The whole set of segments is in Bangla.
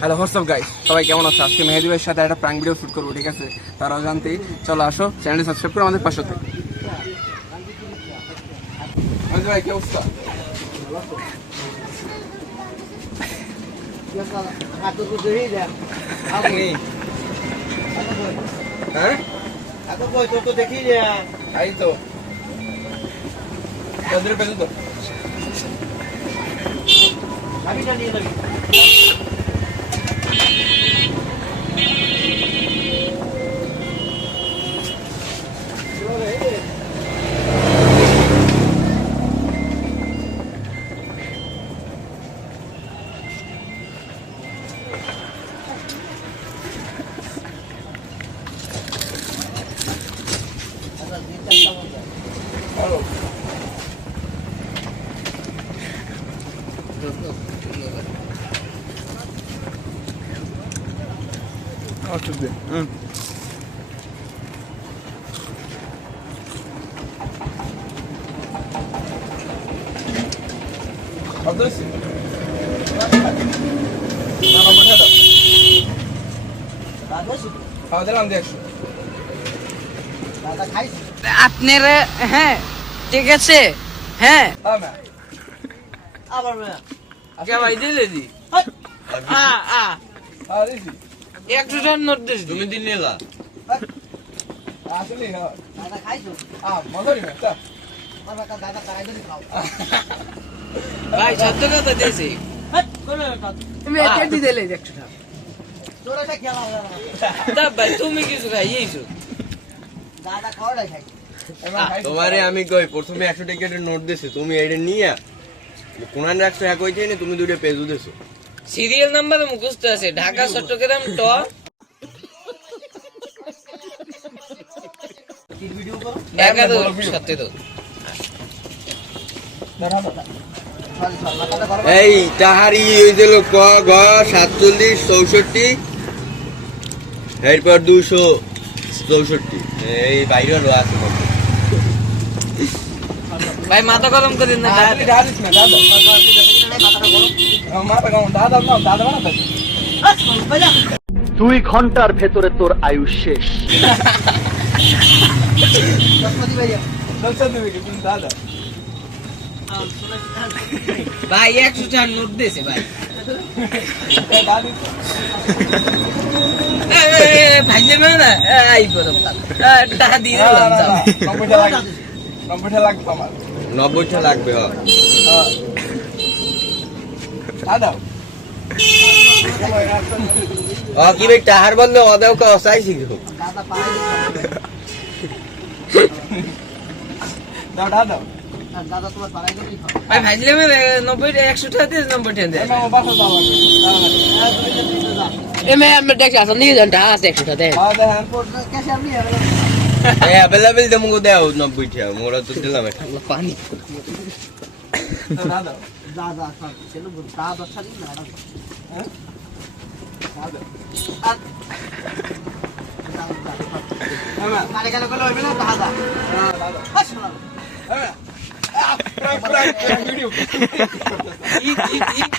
হ্যালো হোয়াটসঅ্যাপ গাইস, সবাই কেমন আছো? আজকে মেহেদি ভাইয়ের সাথে একটা প্র্যাঙ্ক ভিডিও শুট করবো, ঠিক আছে? তারাও জানতেই চলো আসো, চ্যানেলটি সাবস্ক্রাইব করে আমাদের পাশে থেকে। মেহেদি ভাই কি অবস্থা? হ্যাঁ তো দেখি আই তো পেছন তো আমি জানি না Çok güzel. Adresi. আপনারা হ্যাঁ ঠিক আছে হ্যাঁ আবার কে ভাই দিলে দি একশো টাকার নোট দিস তুমি দিন নিলা আসলে দাদা খাইছো মজারি না তা বাবা দাদা খাই দিন খাও ভাই সত্য কথা দিয়েছি হট কোলে তুমি এটা দি দিলে একশো টাকা তোরাটা খেলা তা ভাই তুমি কিছু খাইয়েছো দাদা খাওয়াই খাই তোমারে আমি কই প্রথমে 100 টাকার নোট দিছি, তুমি এইটা নিয়া কোনান 100 এক হইছে না, তুমি দুইটা পেজ দিছো। সিরিয়াল নাম্বার মুখস্থ আছে, ঢাকা চট্টগ্রাম ট ভিডিও করো ঢাকা তো সত্যি তো এই তাহারি ওই যে ক গ 47 64 এরপর 264 এই বাইরেও আছে। ভাই মাথা গরম করেন না দাদিস না দাদা মাথা গরম দাদা না দাদা না বাজা 2 ঘন্টার ভেতরে তোর আয়ু শেষ। দশমতি ভাইয়া দলসা দিবে কি তুমি দাদা ভাই একশো টাকার নোট দিয়েছে ভাই দাদিস ভাইলে না এই বরফ টাকা দিয়ে দিলাম যাও। কম্পিউটার লাগবে আমার 90টা লাগবে। দাদা কি ভাই তাহার বললে ওদেরও চাইছি দাদা পাই দাও দাদা দাদা তোমার পাড়াই দিন খাও ভাই ভাইলে 90 একশো টাকা দিয়ে 90 টাকা দেয় আমার বাসা যাওয়া এমএ আমরা দেখছি আসলে নিয়ে যান টাকা আছে একশো টাকা দেয় দাদা হ্যাঁ ক্যাশে আপনি অ্যাভেলেবেল দেবো দেও 90 টাকা, মোরা তো দিলাম একটা। পানি দাদা দাদা চলো দাদা ছাড়ি না হ্যাঁ দাদা কালে কালে বলে হইবে না দাদা দাদা শোনা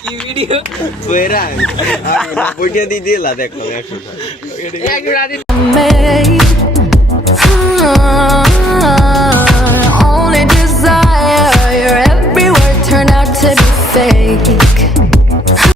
কি ভিডিও বেরা 90 টাকা দিয়ে দিলা দেখো 100 টাকা। একটু রাতে Only desire, your every word turned out to be fake.